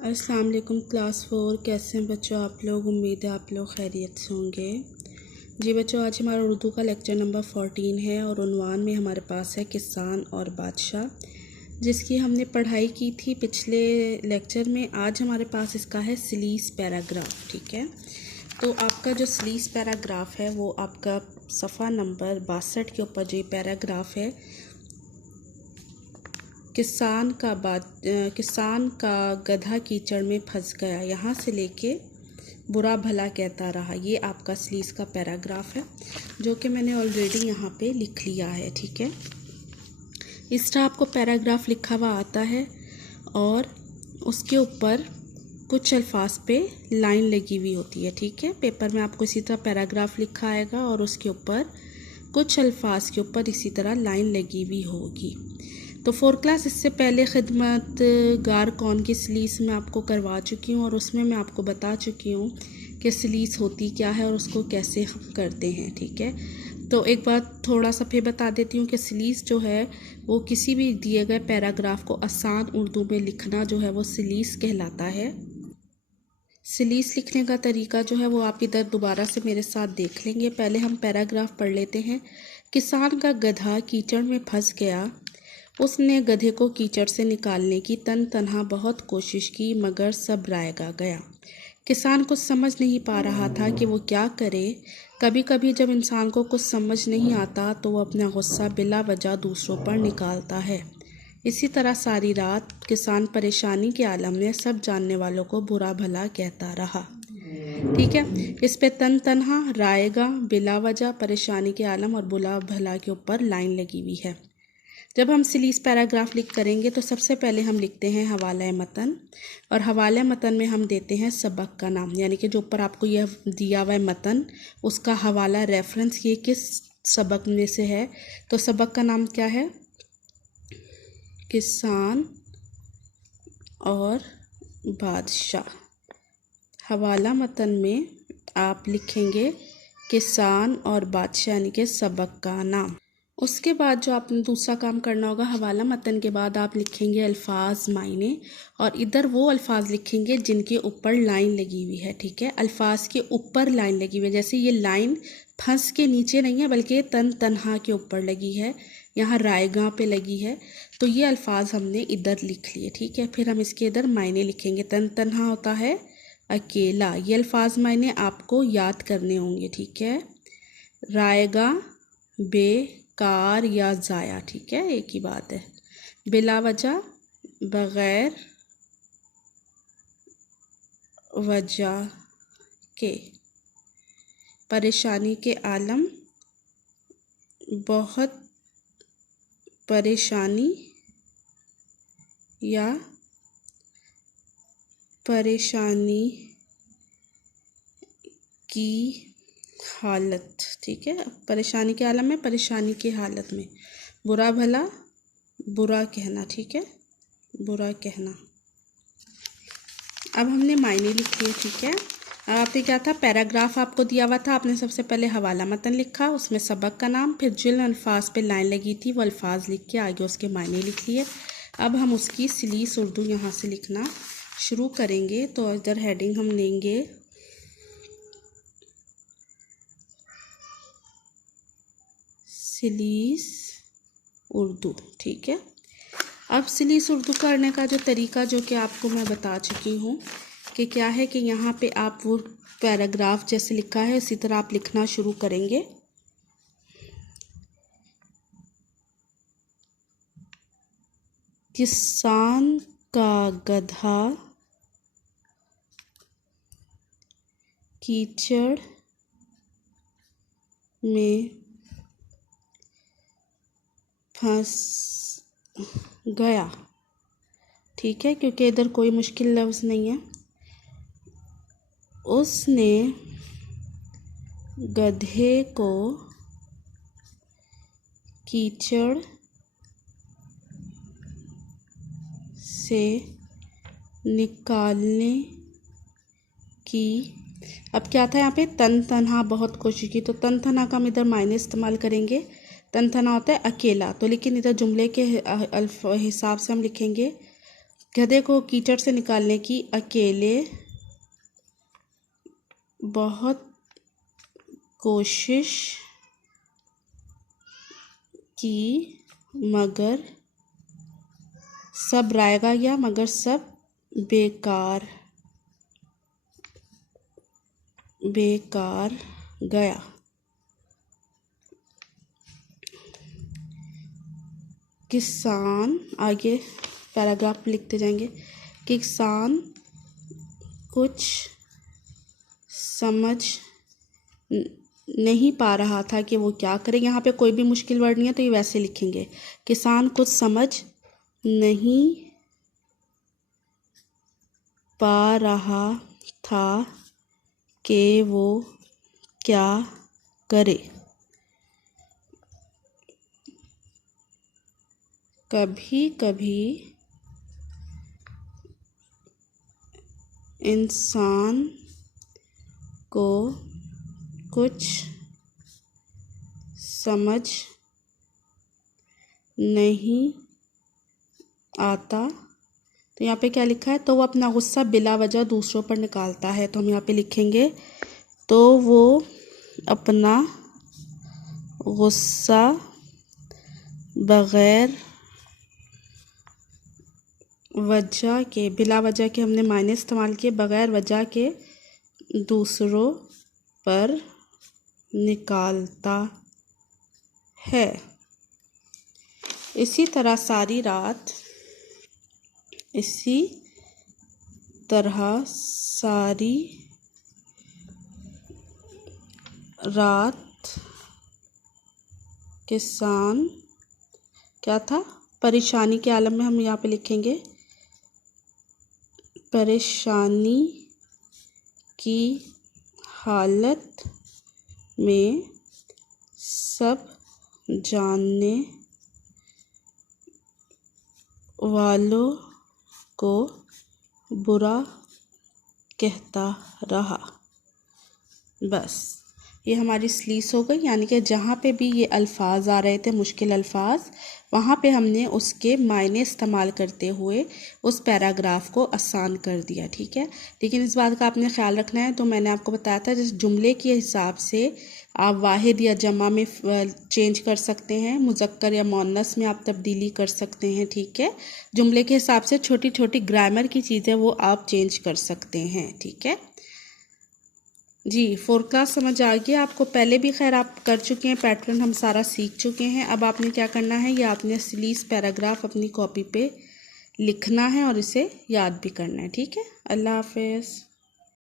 अस्सलाम वालेकुम क्लास 4। कैसे हैं बच्चों आप लोग। उम्मीद है आप लोग खैरियत से होंगे। जी बच्चों, आज हमारा उर्दू का लेक्चर नंबर 14 है और उन्वान में हमारे पास है किसान और बादशाह, जिसकी हमने पढ़ाई की थी पिछले लेक्चर में। आज हमारे पास इसका है सलीस पैराग्राफ। ठीक है, तो आपका जो सलीस पैराग्राफ है वो आपका सफ़ा नंबर 62 के ऊपर जो पैराग्राफ है, किसान का गधा कीचड़ में फंस गया, यहाँ से लेके बुरा भला कहता रहा, ये आपका सलीस का पैराग्राफ है जो कि मैंने ऑलरेडी यहाँ पे लिख लिया है। ठीक है, इस तरह आपको पैराग्राफ लिखा हुआ आता है और उसके ऊपर कुछ अल्फाज पे लाइन लगी हुई होती है। ठीक है, पेपर में आपको इसी तरह पैराग्राफ लिखा आएगा और उसके ऊपर कुछ अल्फाज के ऊपर इसी तरह लाइन लगी हुई होगी। तो 4 क्लास इससे पहले खिदमत गार कौन की सलीस मैं आपको करवा चुकी हूँ और उसमें मैं आपको बता चुकी हूँ कि सलीस होती क्या है और उसको कैसे हम करते हैं। ठीक है, तो एक बात थोड़ा सा फिर बता देती हूँ कि सलीस जो है वो किसी भी दिए गए पैराग्राफ को आसान उर्दू में लिखना जो है वो सलीस कहलाता है। सलीस लिखने का तरीका जो है वो आप इधर दोबारा से मेरे साथ देख लेंगे। पहले हम पैराग्राफ पढ़ लेते हैं। किसान का गधा कीचड़ में फंस गया। उसने गधे को कीचड़ से निकालने की तनहा बहुत कोशिश की, मगर सब रायगा गया। किसान कुछ समझ नहीं पा रहा था कि वो क्या करे। कभी कभी जब इंसान को कुछ समझ नहीं आता तो वो अपना गुस्सा बिला वजह दूसरों पर निकालता है। इसी तरह सारी रात किसान परेशानी के आलम में सब जानने वालों को बुरा भला कहता रहा। ठीक है, इस पे तनहा, रायगा, बिला वजह, परेशानी के आलम और बुरा भला के ऊपर लाइन लगी हुई है। जब हम सलीस पैराग्राफ लिख करेंगे तो सबसे पहले हम लिखते हैं हवाला मतन, और हवाला मतन में हम देते हैं सबक का नाम, यानी कि जो ऊपर आपको यह दिया हुआ है मतन, उसका हवाला रेफरेंस ये किस सबक में से है। तो सबक का नाम क्या है? किसान और बादशाह। हवाला मतन में आप लिखेंगे किसान और बादशाह, यानी कि सबक का नाम। उसके बाद जो आपने दूसरा काम करना होगा, हवाला मतन के बाद आप लिखेंगे अल्फाज मायने, और इधर वो अल्फाज लिखेंगे जिनके ऊपर लाइन लगी हुई है। ठीक है, अल्फाज के ऊपर लाइन लगी हुई है, जैसे ये लाइन फंस के नीचे नहीं है बल्कि तनहा के ऊपर लगी है, यहाँ रायगा पे लगी है, तो ये अल्फाज हमने इधर लिख लिए। ठीक है, फिर हम इसके इधर मायने लिखेंगे। तनहा होता है अकेला, ये अल्फाज मायने आपको याद करने होंगे। ठीक है, रायगा बेकार या ज़ाया, ठीक है, एक ही बात है। बिला वजह, बग़ैर वजह के। परेशानी के आलम, बहुत परेशानी या परेशानी की हालत। ठीक है, परेशानी के आलम में, परेशानी की हालत में। बुरा भला, बुरा कहना। ठीक है, बुरा कहना। अब हमने मायने लिख लिए। ठीक है, अब आपने क्या था, पैराग्राफ आपको दिया हुआ था, आपने सबसे पहले हवाला मतन लिखा, उसमें सबक का नाम, फिर जिन अल्फाज पे लाइन लगी थी वो अल्फाज लिख के आगे उसके मायने लिख लिए। अब हम उसकी सलीस उर्दू यहाँ से लिखना शुरू करेंगे। तो इधर हेडिंग हम लेंगे सलीस उर्दू। ठीक है, अब सलीस उर्दू करने का जो तरीका जो कि आपको मैं बता चुकी हूँ कि क्या है कि यहाँ पे आप वो पैराग्राफ जैसे लिखा है इसी तरह आप लिखना शुरू करेंगे। किसान का गधा कीचड़ में फंस गया। ठीक है, क्योंकि इधर कोई मुश्किल लफ्ज़ नहीं है। उसने गधे को कीचड़ से निकालने की, अब क्या था यहाँ पे, तनहा बहुत कोशिश की, तो तनहा का हम इधर मायने इस्तेमाल करेंगे। तनहा होता है अकेला, तो लेकिन इधर जुमले के हिसाब से हम लिखेंगे गधे को कीचड़ से निकालने की अकेले बहुत कोशिश की मगर सब रायगा गया, मगर सब बेकार गया। किसान, आगे पैराग्राफ लिखते जाएंगे। किसान कुछ समझ नहीं पा रहा था कि वो क्या करे। यहाँ पे कोई भी मुश्किल वर्ड नहीं है तो ये वैसे लिखेंगे। किसान कुछ समझ नहीं पा रहा था कि वो क्या करे। कभी कभी इंसान को कुछ समझ नहीं आता, तो यहाँ पे क्या लिखा है, तो वो अपना गुस्सा बिला वजह दूसरों पर निकालता है। तो हम यहाँ पे लिखेंगे तो वो अपना गुस्सा बग़ैर वजह के, बिला वजह के हमने मायने इस्तेमाल किए, बग़ैर वजह के दूसरों पर निकालता है। इसी तरह सारी रात किसान क्या था, परेशानी के आलम में हम यहाँ पे लिखेंगे परेशानी की हालत में सब जानने वालों को बुरा कहता रहा। बस ये हमारी स्लीस हो गई, यानी कि जहाँ पे भी ये अल्फाज आ रहे थे मुश्किल अल्फाज, वहाँ पे हमने उसके मायने इस्तेमाल करते हुए उस पैराग्राफ को आसान कर दिया। ठीक है, लेकिन इस बात का आपने ख्याल रखना है, तो मैंने आपको बताया था जिस जुमले के हिसाब से आप वाहिद या जमा में चेंज कर सकते हैं, मुज़क्कर या मुअन्नस में आप तब्दीली कर सकते हैं। ठीक है, जुमले के हिसाब से छोटी छोटी ग्रामर की चीज़ें वो आप चेंज कर सकते हैं। ठीक है जी, 4 क्लास समझ आ गया आपको। पहले भी खैर आप कर चुके हैं, पैटर्न हम सारा सीख चुके हैं। अब आपने क्या करना है, ये आपने स्लीस पैराग्राफ अपनी कॉपी पे लिखना है और इसे याद भी करना है। ठीक है, अल्लाह हाफ़िज़।